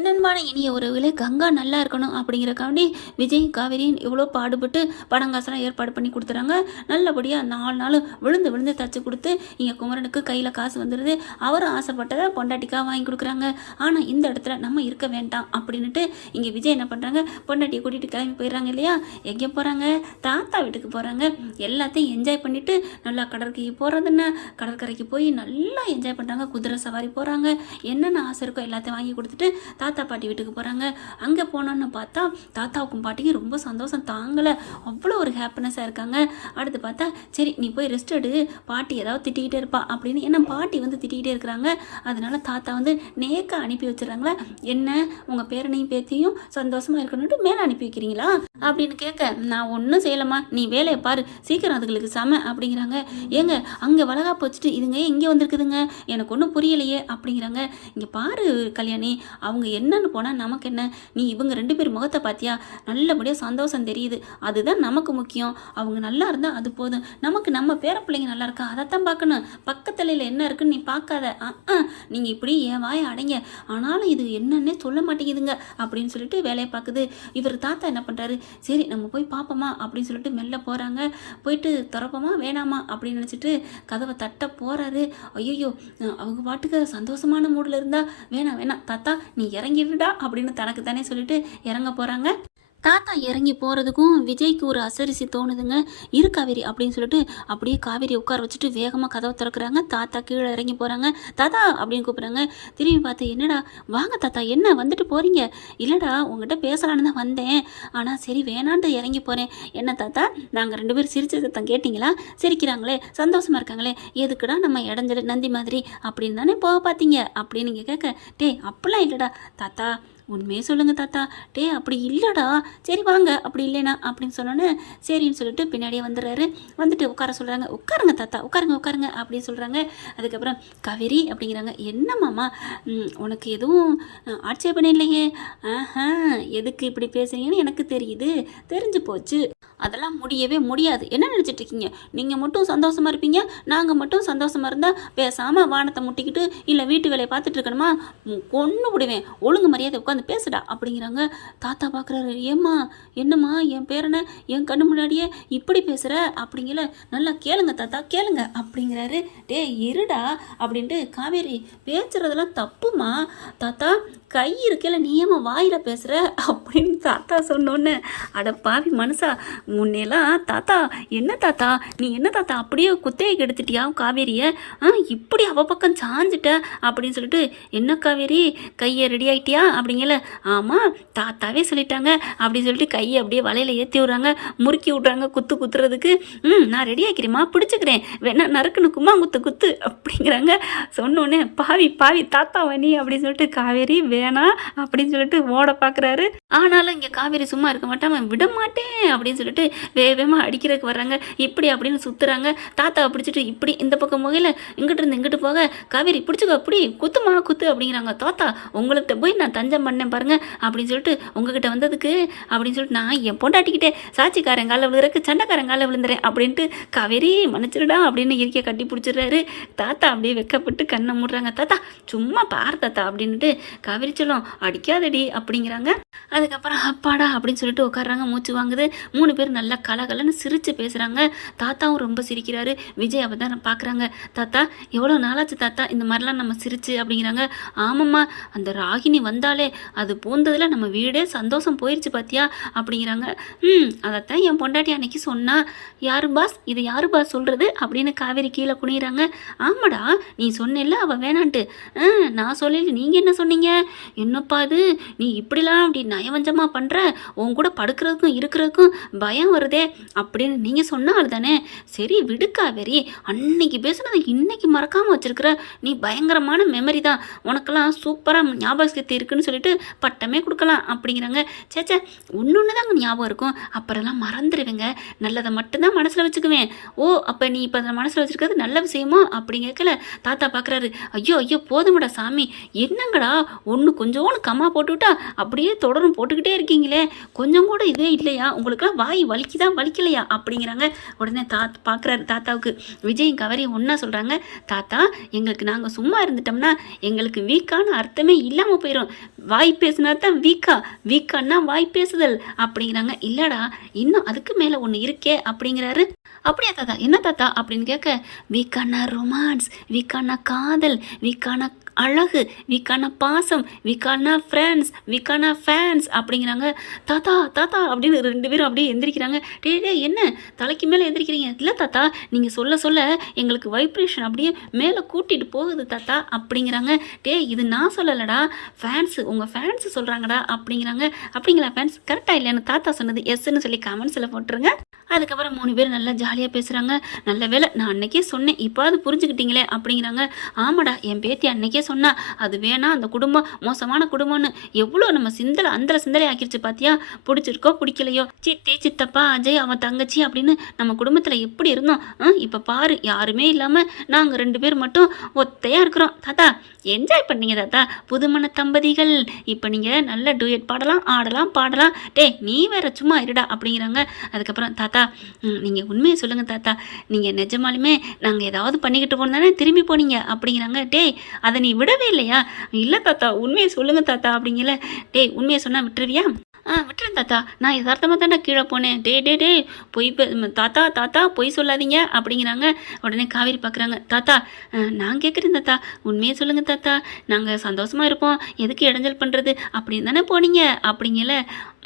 என்னன்பான இனிய உறவுகளே கங்கா நல்லா இருக்கணும் அப்படிங்கிறக்காண்டி விஜய் காவேரியும் எவ்வளோ பாடுபட்டு பணங்காசெல்லாம் ஏற்பாடு பண்ணி கொடுத்துறாங்க. நல்லபடியாக நாலு நாள் விழுந்து விழுந்து தச்சு கொடுத்து இங்கே குமரனுக்கு கையில் காசு வந்துடுது அவரும் ஆசைப்பட்டதை பொண்டாட்டிக்காக வாங்கி கொடுக்குறாங்க. ஆனால் இந்த இடத்துல நம்ம இருக்க வேண்டாம் அப்படின்னுட்டு இங்கே விஜய் என்ன பண்ணுறாங்க பொண்டாட்டியை கூட்டிகிட்டு கிளம்பி போயிடுறாங்க இல்லையா? எங்கே போகிறாங்க தாத்தா வீட்டுக்கு போகிறாங்க எல்லாத்தையும் என்ஜாய் பண்ணிவிட்டு நல்லா கடற்கரைக்கு போகிறதுன்னா கடற்கரைக்கு போய் நல்லா என்ஜாய் பண்ணுறாங்க குதிரை சவாரி போகிறாங்க என்னென்ன ஆசை இருக்கோ எல்லாத்தையும் வாங்கி கொடுத்துட்டு தாத்தா பாட்டி வீட்டுக்கு போகிறாங்க அங்கே போனோன்னு பார்த்தா தாத்தாவுக்கும் பாட்டிக்கும் ரொம்ப சந்தோஷம். தாங்கலை. அவ்வளோ ஒரு ஹாப்பினஸாக இருக்காங்க. அடுத்து பார்த்தா சரி நீ போய் ரெஸ்ட் எடு. பாட்டி ஏதாவது திட்டிக்கிட்டே இருப்பா அப்படின்னு ஏன்னா பாட்டி வந்து திட்டிக்கிட்டே இருக்கிறாங்க. அதனால தாத்தா வந்து நேக்காக அனுப்பி வச்சுறாங்களா என்ன? உங்கள் பேரனையும் பேத்தியும் சந்தோஷமாக இருக்கணும்ட்டு மேலே அனுப்பி வைக்கிறீங்களா? அப்படின்னு கேட்க நான் ஒன்றும் செய்யலம்மா. நீ வேலையை பாரு. சீக்கிரம் அதுகளுக்கு சம அப்படிங்கிறாங்க. ஏங்க அங்கே வளகாப்பு வச்சுட்டு இதுங்க இங்கே வந்திருக்குதுங்க? எனக்கு ஒன்றும் புரியலையே அப்படிங்கிறாங்க. இங்கே பாரு கல்யாணி. அவங்க என்னன்னு போனால் நமக்கு என்ன? நீ இவங்க ரெண்டு பேர் முகத்தை பார்த்தியா? நல்லபடியாக சந்தோஷம் தெரியுது. அதுதான் நமக்கு முக்கியம். அவங்க நல்லா இருந்தால் அது போதும். நமக்கு நம்ம பேர பிள்ளைங்க நல்லா இருக்கா? அதைத்தான் பார்க்கணும். பக்கத்துலையில் என்ன இருக்குன்னு நீ பார்க்காத. ஆ நீங்கள் இப்படி என் வாய அடைங்க. ஆனாலும் இது என்னன்னே சொல்ல மாட்டேங்குதுங்க அப்படின்னு சொல்லிட்டு வேலையை பார்க்குது. இவர் தாத்தா என்ன பண்ணுறாரு சரி நம்ம போய் பார்ப்போமா அப்படின்னு சொல்லிட்டு மெல்ல போகிறாங்க போயிட்டு திறப்போமா? வேணாமா? அப்படின்னு நினச்சிட்டு கதவை தட்ட போகிறாரு ஐயோ அவங்க பாட்டுக்கு சந்தோஷமான மூடில் இருந்தால் வேணாம் வேணாம். தாத்தா நீ இறங்கிடுடா அப்படின்னு தனக்கு தானே சொல்லிட்டு இறங்க போகிறாங்க தாத்தா இறங்கி போகிறதுக்கும் விஜய்க்கு ஒரு அசரிசி தோணுதுங்க. இரு காவேரி அப்படின்னு சொல்லிட்டு அப்படியே காவேரி உட்கார வச்சுட்டு வேகமாக கதவை திறக்கிறாங்க. தாத்தா கீழே இறங்கி போகிறாங்க தாத்தா அப்படின்னு கூப்பிட்றாங்க. திரும்பி பார்த்து என்னடா வாங்க தாத்தா என்ன வந்துட்டு போகிறீங்க இல்லைடா உங்ககிட்ட பேசலான்னு தான் வந்தேன். ஆனால் சரி வேணான்ட்டு இறங்கி போகிறேன் என்ன தாத்தா நாங்கள் ரெண்டு பேரும் சிரிச்ச தான் கேட்டிங்களா? சிரிக்கிறாங்களே சந்தோஷமாக இருக்காங்களே. எதுக்குடா நம்ம இடைஞ்சல நந்தி மாதிரி? அப்படின்னு தானே போக பார்த்தீங்க. அப்படின்னு நீங்கள் கேட்க டே அப்படிலாம் இல்லைடா. தாத்தா உண்மையே சொல்லுங்கள் தாத்தா. டே அப்படி இல்லைடா. சரி வாங்க. அப்படி இல்லைனா அப்படின்னு சொன்னோன்னே சரின்னு சொல்லிட்டு பின்னாடியே வந்துடுறாரு. வந்துட்டு உட்கார சொல்கிறாங்க உட்காருங்க தாத்தா. உட்காருங்க உட்காருங்க அப்படின்னு சொல்கிறாங்க அதுக்கப்புறம் கவிரி அப்படிங்கிறாங்க. என்ன மாமா? உனக்கு எதுவும் அஹ், ஆட்சேபனை இல்லையே? ஆஹா எதுக்கு இப்படி பேசுறீங்கன்னு எனக்கு தெரியுது. தெரிஞ்சு போச்சு. அதெல்லாம் முடியவே முடியாது. என்ன நினச்சிட்டு இருக்கீங்க நீங்கள் மட்டும் சந்தோஷமா இருப்பீங்க நாங்கள் மட்டும் சந்தோஷமாக இருந்தால் பேசாமல் வானத்தை முட்டிக்கிட்டு இல்லை வீட்டு வேலையை பார்த்துட்டு இருக்கணுமா? கொன்று விடுவேன். ஒழுங்கு மரியாதை உட்காந்து பேசுடா அப்படிங்கிறாங்க. தாத்தா பார்க்குறாரு ஏம்மா என்னம்மா என் பேரனை என் கண்ணு முன்னாடியே இப்படி பேசுகிற அப்படிங்கிற நல்லா கேளுங்க தாத்தா கேளுங்க அப்படிங்கிறாரு. டே இருடா அப்படின்ட்டு காவேரி பேசுறதெல்லாம் தப்புமா? தாத்தா கை இருக்கல நீ ஏம்மா வாயில் பேசுகிற அப்படின்னு தாத்தா சொன்னோன்னே அட பாவி மனுஷா முன்னெல்லாம் தாத்தா என்ன தாத்தா? நீ என்ன தாத்தா? அப்படியே குத்தையை எடுத்துட்டியா காவேரியை? ஆ இப்படி அவ பக்கம் சாஞ்சிட்ட? அப்படின்னு சொல்லிட்டு என்ன காவேரி கையை ரெடி ஆகிட்டியா அப்படிங்கல ஆமாம் தாத்தாவே சொல்லிட்டாங்க. அப்படின்னு சொல்லிட்டு கையை அப்படியே வலையில் ஏற்றி விட்றாங்க. முறுக்கி விட்றாங்க குத்து குத்துறதுக்கு. ம் நான் ரெடி ஆக்கிறேம்மா பிடிச்சிக்கிறேன். வேணா நறுக்குன்னு கும்மா குத்து குத்து. அப்படிங்கிறாங்க. சொன்னோன்னே பாவி பாவி தாத்தா வனி அப்படின்னு சொல்லிட்டு காவேரி வேணாம் அப்படின்னு சொல்லிட்டு ஓட பார்க்குறாரு ஆனாலும் இங்கே காவேரி சும்மா இருக்க மாட்டாம விட மாட்டேன் அப்படின்னு சொல்லிட்டு வேகமாக அடிக்கிறதுக்கு வர்றாங்க. இப்படி அப்படின்னு சுற்றுறாங்க தாத்தாவை பிடிச்சிட்டு இப்படி இந்த பக்கம் போகையில் இங்கிட்டு இருந்து இங்கிட்டு போக காவேரி பிடிச்சிக்கோ அப்படி குத்துமா குத்து அப்படிங்கிறாங்க. தாத்தா உங்கள்கிட்ட போய் நான் தஞ்சம் பண்ணேன் பாருங்க அப்படின்னு சொல்லிட்டு உங்ககிட்ட வந்ததுக்கு அப்படின்னு சொல்லிட்டு நான் என் பொண்டாட்டிக்கிட்டே சாட்சிக்காரன் காலை விழுகிறக்கு சண்டைக்காரன் காலை விழுந்துறேன் அப்படின்ட்டு காவேரி மன்னிச்சிருடா அப்படின்னு இயற்கையை கட்டி பிடிச்சிடுறாரு. தாத்தா அப்படியே வெக்கப்பட்டு கண்ணை மூடுறாங்க. தாத்தா சும்மா பார் தாத்தா அப்படின்ட்டு காவேரி சொல்லும். அடிக்காதடி அப்படிங்கிறாங்க. அதுக்கப்புறம் அப்பாடா அப்படின்னு சொல்லிட்டு உட்காடுறாங்க மூச்சு வாங்குது. மூணு பேர் நல்லா கலகலன்னு சிரித்து பேசுகிறாங்க தாத்தாவும் ரொம்ப சிரிக்கிறாரு. விஜய் அப்போ தான் பார்க்குறாங்க தாத்தா எவ்வளோ நாளாச்சு தாத்தா இந்த மாதிரிலாம் நம்ம சிரிச்சு அப்படிங்கிறாங்க. ஆமாம்மா அந்த ராகினி வந்தாலே அது பூந்ததில் நம்ம வீடே சந்தோஷம் போயிடுச்சு பார்த்தியா அப்படிங்கிறாங்க. ம் அதைத்தான் என் பொண்டாட்டி அன்னைக்கு சொன்னா. யாரு பாஸ் இது யாரு பாஸ் சொல்கிறது அப்படின்னு காவேரி கீழே குனிகிறாங்க ஆமாடா நீ சொன்னேல்ல அவள் வேணான்ட்டு. ஆ நான் சொல்லல நீங்கள் என்ன சொன்னீங்க? என்னப்பா இது? நீ இப்படிலாம் அப்படி நயவஞ்சமாக பண்ணுற உன் கூட படுக்கிறதுக்கும் இருக்கிறதுக்கும் பயம் வருதே அப்படின்னு நீங்கள் சொன்னால் தானே? சரி விடுக்கா வெறி அன்னைக்கு பேசுனதை இன்னைக்கு மறக்காமல் வச்சிருக்கிற. நீ பயங்கரமான மெமரி தான். உனக்கெல்லாம் சூப்பராக ஞாபக சக்தி இருக்குன்னு சொல்லிட்டு பட்டமே கொடுக்கலாம் அப்படிங்கிறாங்க. சேச்சே ஒன்று ஒன்று தாங்க ஞாபகம் இருக்கும். அப்புறம்லாம் மறந்துடுவேங்க நல்லதை மட்டும்தான் மனசில் வச்சுக்குவேன். ஓ அப்போ நீ இப்போ அதை மனசில் வச்சுருக்கிறது நல்ல விஷயமோ? அப்படி கேட்கல. தாத்தா பார்க்குறாரு ஐயோ ஐயோ போதும்டா சாமி. என்னங்கடா? ஒன்று கொஞ்சோன்னு கம்மா போட்டுவிட்டா அப்படியே தொட தொடரும் போட்டுக்கிட்டே இருக்கீங்களே. கொஞ்சம் கூட இதே இல்லையா? உங்களுக்குலாம் வாய் வலிக்குதா? வலிக்கலையா? அப்படிங்கிறாங்க. உடனே தா பார்க்குறாரு தாத்தாவுக்கு. விஜயும் கவரி ஒன்றா சொல்கிறாங்க தாத்தா எங்களுக்கு நாங்கள் சும்மா இருந்துட்டோம்னா எங்களுக்கு வீக்கான அர்த்தமே இல்லாமல் போயிடும் வாய் பேசினா தான் வீக்கா. வீக்கான்னா வாய் பேசுதல். அப்படிங்கிறாங்க. இல்லைடா இன்னும் அதுக்கு மேலே ஒன்று இருக்கே. அப்படிங்கிறாரு. அப்படியா தாத்தா என்ன தாத்தா? அப்படின்னு கேட்க வீக்கான ரொமான்ஸ் வீக்கான காதல் வீக்கான அழகு விக்கான பாசம் வீக்கான ஃப்ரெண்ட்ஸ் வீக்கான ஃபேன்ஸ் அப்படிங்கிறாங்க. தாத்தா தாத்தா அப்படின்னு ரெண்டு பேரும் அப்படியே எந்திரிக்கிறாங்க. டே டே என்ன? தலைக்கு மேலே எந்திரிக்கிறீங்க. இல்லை தாத்தா நீங்கள் சொல்ல சொல்ல எங்களுக்கு வைப்ரேஷன் அப்படியே மேலே கூட்டிகிட்டு போகுது தாத்தா அப்படிங்கிறாங்க. டே இது நான் சொல்லலடா. ஃபேன்ஸு உங்கள் ஃபேன்ஸு சொல்கிறாங்கடா அப்படிங்கிறாங்க. அப்படிங்களா ஃபேன்ஸ் கரெக்டாக இல்லைன்னு தாத்தா சொன்னது எஸ்ன்னு சொல்லி கமெண்ட்ஸில் போட்டுருங்க. அதுக்கப்புறம் மூணு பேர் நல்லா ஜாலியாக பேசுகிறாங்க நல்ல வேளை நான் அன்னைக்கே சொன்னேன். இப்போது புரிஞ்சுக்கிட்டீங்களே அப்படிங்கிறாங்க. ஆமாடா என் பேத்தி அன்னைக்கே சொன்னா அது வேணாம் அந்த குடும்பம் மோசமான குடும்பம்னு எவ்வளோ நம்ம சிந்தலை அந்த சிந்தலை ஆக்கிருச்சு பார்த்தியா பிடிச்சிருக்கோ பிடிக்கலையோ? சித்தி சித்தப்பா அஜய் அவன் தங்கச்சி அப்படின்னு நம்ம குடும்பத்தில் எப்படி இருந்தோம்? இப்போ பாரு யாருமே இல்லாமல் நாங்கள் ரெண்டு பேர் மட்டும் ஒத்தையாக இருக்கிறோம். தாத்தா என்ஜாய் பண்ணீங்க தாத்தா. புதுமண தம்பதிகள் இப்போ நீங்கள் நல்ல டூயட் பாடலாம் ஆடலாம் பாடலாம். டேய் நீ வேற சும்மா இருடா அப்படிங்கிறாங்க. அதுக்கப்புறம் தாத்தா நீங்கள் உண்மையை சொல்லுங்கள் தாத்தா. நீங்கள் நிஜமாலுமே நாங்கள் ஏதாவது பண்ணிக்கிட்டு போனோம் தானே திரும்பி போனீங்க அப்படிங்கிறாங்க. டேய் அதை நீ விடவே இல்லையா? இல்லை தாத்தா உண்மையை சொல்லுங்கள் தாத்தா அப்படிங்கல. டேய் உண்மையை சொன்னால் விட்டுருவியா? ஆ விட்டுறேன் தாத்தா. நான் யதார்த்தமாக தானே கீழே போனேன். டே டே டே பொய் தாத்தா தாத்தா பொய் சொல்லாதீங்க அப்படிங்கிறாங்க. உடனே காவேரி பார்க்குறாங்க. தாத்தா நான் கேட்குறேன் தாத்தா. உண்மையை சொல்லுங்கள் தாத்தா. நாங்கள் சந்தோஷமாக இருப்போம். எதுக்கு இடைஞ்சல் பண்ணுறது அப்படின்னு தானே போனீங்க. அப்படிங்கல.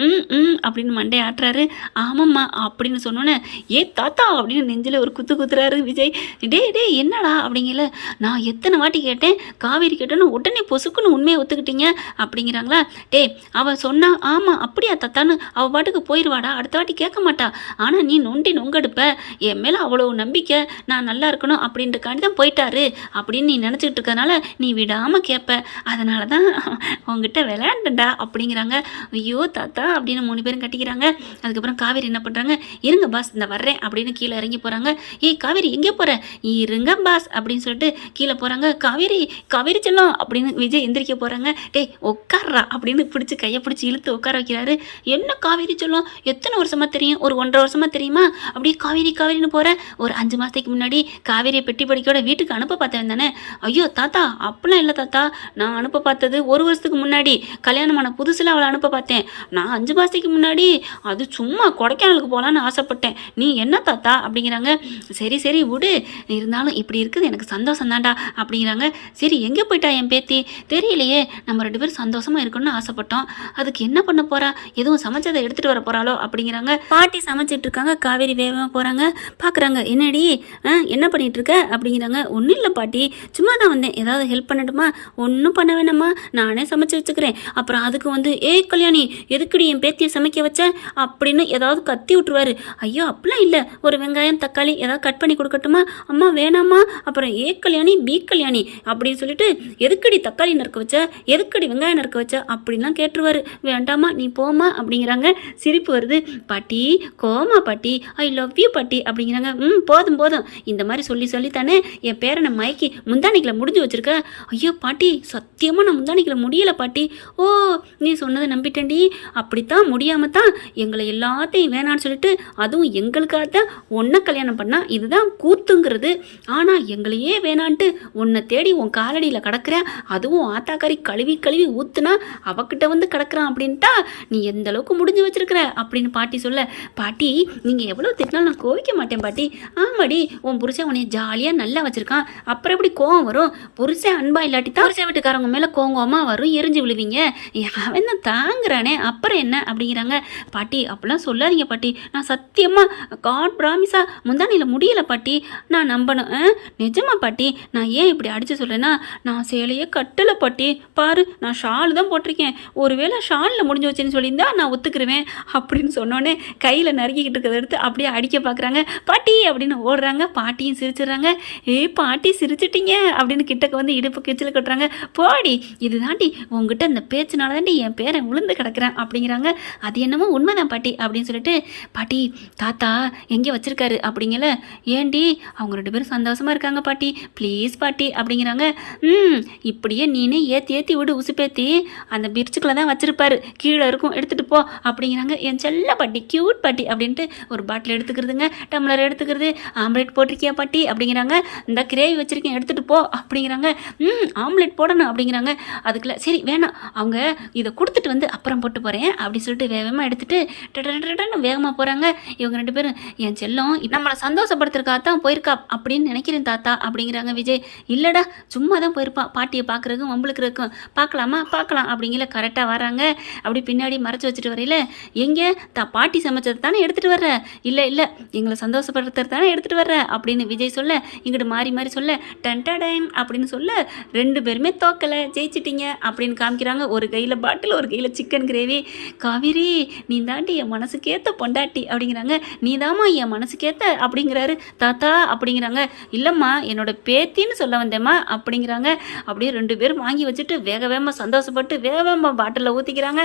ம் ம் அப்படின்னு மண்டே ஆட்டுறாரு. ஆமாம்மா அப்படின்னு சொன்னோன்னே ஏ தாத்தா அப்படின்னு நெஞ்சில் ஒரு குத்து குத்துறாரு விஜய். டே டே என்னடா? அப்படிங்கல. நான் எத்தனை வாட்டி கேட்டேன். காவேரி கேட்டேன்னு உடனே பொசுக்குன்னு உண்மையை ஒத்துக்கிட்டீங்க. அப்படிங்கிறாங்களா. டே அவள் சொன்னா ஆமாம் அப்படியா தாத்தான்னு அவள் பாட்டுக்கு போயிடுவாடா அடுத்த வாட்டி கேட்க மாட்டா. ஆனால் நீ நொண்டி நொங்கெடுப்ப. என் மேலே அவ்வளோ நம்பிக்கை நான் நல்லா இருக்கணும் அப்படின்றக்காண்டி தான் போயிட்டாரு. அப்படின்னு நீ நினச்சிக்கிட்டு இருக்கறனால நீ விடாமல் கேட்ப. அதனால தான் உங்ககிட்ட விளையாண்டா அப்படிங்கிறாங்க. ஐயோ தாத்தா அப்படின்னு மூணு பேரும் கட்டிக்கிறாங்க. அதுக்கப்புறம் காவேரி என்ன பண்ணுறாங்க இருங்க பாஸ் இந்த வர்றேன் அப்படின்னு கீழே இறங்கி போகிறாங்க ஏய் காவேரி எங்கே போகிற இருங்க பாஸ் அப்படின்னு சொல்லிட்டு கீழே போகிறாங்க காவேரி காவேரி செல்லம் அப்படின்னு விஜய் எந்திரிக்க போகிறாங்க டேய் உட்கார்றா அப்படின்னு பிடிச்சி கையை பிடிச்சி இழுத்து உட்கார வைக்கிறாரு. என்ன காவேரி சொல்லும்? எத்தனை வருஷமாக தெரியும்? ஒரு ஒன்றரை வருஷமாக தெரியுமா? அப்படியே காவேரி காவேரின்னு போகிற ஒரு அஞ்சு மாதத்துக்கு முன்னாடி காவேரியை பெட்டி படிக்கோட வீட்டுக்கு அனுப்ப பார்த்தேன் தானே? ஐயோ தாத்தா அப்படிலாம் இல்லை தாத்தா. நான் அனுப்ப பார்த்தது ஒரு வருஷத்துக்கு முன்னாடி கல்யாணமான புதுசில் அவளை அனுப்ப பார்த்தேன். நான் அஞ்சு மாதத்துக்கு முன்னாடி அது சும்மா கொடைக்கானலுக்கு போகலான்னு ஆசைப்பட்டேன். நீ என்ன தாத்தா? அப்படிங்கிறாங்க. சரி சரி விடு. இருந்தாலும் இப்படி இருக்குது எனக்கு சந்தோஷம் தான்டா அப்படிங்கிறாங்க. சரி எங்கே போயிட்டா என் பேத்தி? தெரியலையே. நம்ம ரெண்டு பேரும் சந்தோஷமாக இருக்கணும்னு ஆசைப்பட்டோம். அதுக்கு என்ன பண்ண போகிறா எதுவும் சமைச்சதை எடுத்துட்டு வர போறாளோ அப்படிங்கிறாங்க. பாட்டி சமைச்சிட்டு இருக்காங்க. காவேரி வேகமா போறாங்க. பாக்குறாங்க என்னடி? ஆ, என்ன பண்ணிட்டு இருக்க? அப்படிங்கிறாங்க. ஒன்றும் இல்லை பாட்டி. சும்மா தான் வந்தேன். ஏதாவது ஹெல்ப் பண்ணட்டுமா? ஒன்றும் பண்ண வேணாமா நானே சமைச்சு வச்சுக்கிறேன். அப்புறம் அதுக்கு வந்து ஏய் கல்யாணி எதுக்குடி என் பேத்தியை சமைக்க வச்ச? அப்படின்னு ஏதாவது கத்தி விட்டுருவாரு. ஐயோ அப்படிலாம் இல்லை. ஒரு வெங்காயம் தக்காளி ஏதாவது கட் பண்ணி கொடுக்கட்டுமா? அம்மா வேணாமா அப்புறம் ஏ கல்யாணி பி கல்யாணி. அப்படின்னு சொல்லிட்டு எதுக்கடி தக்காளி நறுக்க வச்ச? எதுக்கடி வெங்காயம் நறுக்க வச்ச? அப்படின்லாம் கேட்டுருவாரு. வேண்டாமா நீ போமா அப்படிங்கிறாங்க. சிரிப்பு வருது. பாட்டி கோமா பாட்டி? ஐ லவ் யூ பாட்டி. அப்படிங்கிறாங்க. ம் போதும் போதும். இந்த மாதிரி சொல்லி சொல்லி தானே என் பேரனை மயக்கி முந்தானிக்கில் முடிஞ்சு வச்சிருக்க? ஐயோ பாட்டி சத்தியமாக நான் முந்தானிக்கில் முடியலை பாட்டி. ஓ நீ சொன்னதை நம்பிட்டேன்டி. அப்படித்தான் முடியாமல் தான் எங்களை எல்லாத்தையும் வேணான்னு சொல்லிட்டு அதுவும் எங்களுக்காக தான் ஒன்றை கல்யாணம் பண்ணால் இதுதான் கூத்துங்கிறது. ஆனால் எங்களையே வேணான்ட்டு உன்னை தேடி உன் காலடியில் கிடக்கிறேன் அதுவும் ஆத்தாக்காரி கழுவி கழுவி ஊத்துனா அவகிட்ட வந்து கிடக்குறான் அப்படின்ட்டா நீ எந்த அளவுக்கு முடிஞ்சு வச்சிருக்கிற? அப்படின்னு பாட்டி சொல்ல பாட்டி நீங்கள் எவ்வளோ திட்டினாலும் நான் கோவிக்க மாட்டேன் பாட்டி. ஆமாடி உன் புருஷன் உன்னை ஜாலியாக நல்லா வச்சிருக்கான். அப்புறம் எப்படி கோவம் வரும்? புருஷன் அன்பா இல்லாட்டி தான் புருஷ வீட்டுக்காரவங்க மேலே கோவமா வரும் எரிஞ்சு விழுவீங்க. அவன் தான் தாங்குறானே அப்புறம் என்ன? அப்படிங்கிறாங்க. பாட்டி அப்படிலாம் சொல்லாதீங்க பாட்டி. நான் சத்தியமாக காட் ப்ராமிஸா முந்தானியில் முடியல பாட்டி. நான் நம்பணும். ஆ? நிஜமா பாட்டி. நான் ஏன் இப்படி அடித்து சொல்கிறேன்னா நான் சேலையே கட்டலை பாட்டி. பாரு நான் ஷால் தான் போட்டிருக்கேன். ஒருவேளை ஷாலில் முடிஞ்சு அப்படின்னு சொல்லியிருந்தா நான் ஒத்துக்கிருவேன் அப்படின்னு சொன்னோன்னே கையில் நறுக்கிக்கிட்டு இருக்கிறத எடுத்து அப்படியே அடிக்க பார்க்குறாங்க பாட்டி! அப்படின்னு ஓடுறாங்க. பாட்டியும் சிரிச்சிடுறாங்க. ஏய் பாட்டி சிரிச்சிட்டீங்க! அப்படின்னு கிட்டக்க வந்து இடுப்பு கிச்சில் கட்டுறாங்க. போடி இதுதாண்டி உங்ககிட்ட இந்த பேச்சுனால தாண்டி என் பேரை உளுந்து கிடக்குறேன் அப்படிங்கிறாங்க. அது என்னமோ உண்மைதான் பாட்டி அப்படின்னு சொல்லிட்டு பாட்டி தாத்தா எங்கே வச்சிருக்காரு? அப்படிங்கல. ஏண்டி அவங்க ரெண்டு பேரும் சந்தோஷமா இருக்காங்க பாட்டி. ப்ளீஸ் பாட்டி அப்படிங்கிறாங்க. ம் இப்படியே நீனே ஏற்றி ஏற்றி விடு உசுப்பேத்தி. அந்த பிரிச்சுக்குள்ள தான் வச்சிருப்பாரு. கீழே இருக்கும் இருக்கும் எடுத்துகிட்டு போ அப்படிங்கிறாங்க. என் செல்ல பாட்டி க்யூட் பாட்டி அப்படின்ட்டு ஒரு பாட்டில் எடுத்துக்கிறதுங்க. டம்ளர் எடுத்துக்கிறது ஆம்லெட் போட்டிருக்கியா பாட்டி? அப்படிங்கிறாங்க. இந்த கிரேவி வச்சுருக்கேன் எடுத்துகிட்டு போ அப்படிங்கிறாங்க. ம் ஆம்லெட் போடணும் அப்படிங்கிறாங்க. அதுக்குள்ள சரி வேணாம் அவங்க இதை கொடுத்துட்டு வந்து அப்புறம் போட்டு போகிறேன் அப்படி சொல்லிட்டு வேகமாக எடுத்துட்டு டடடடன்னு வேகமாக போகிறாங்க இவங்க ரெண்டு பேரும் என் செல்லம் நம்மளை சந்தோஷப்படுத்துறக்கா தான் போயிருக்கா அப்படின்னு நினைக்கிறேன் தாத்தா அப்படிங்கிறாங்க விஜய். இல்லைடா சும்மா தான் போயிருப்பா. பாட்டியை பார்க்குறதுக்கும் வம்பளுக்குறதுக்கும் பார்க்கலாமா பார்க்கலாம் அப்படிங்கிற கரெக்டாக வராங்க. அப்படி பின்னாடி மறைச்சு வச்சுட்டு வரையில எங்கே? தா பாட்டி சமைச்சது தானே எடுத்துகிட்டு வர்ற? இல்லை இல்லை எங்களை சந்தோஷப்படுத்துறது தானே எடுத்துகிட்டு வர்ற? அப்படின்னு விஜய் சொல்ல இங்கிட்டு மாறி மாறி சொல்ல டன்டடைன் அப்படின்னு சொல்ல ரெண்டு பேருமே தோக்கலை ஜெயிச்சிட்டிங்க அப்படின்னு காமிக்கிறாங்க. ஒரு கையில் பாட்டில் ஒரு கையில் சிக்கன் கிரேவி. காவேரி நீ தாண்டி என் மனசுக்கேற்ற பொண்டாட்டி அப்படிங்கிறாங்க. நீ தாமா என் மனசுக்கேற்ற அப்படிங்கிறாரு. தாத்தா அப்படிங்கிறாங்க. இல்லைம்மா என்னோட பேத்தின்னு சொல்ல வந்தேம்மா அப்படிங்கிறாங்க. அப்படியே ரெண்டு பேரும் வாங்கி வச்சுட்டு வேக வேகமாக சந்தோஷப்பட்டு வேக வேகமாக பாட்டிலில் ஊற்றிக்கிறாங்க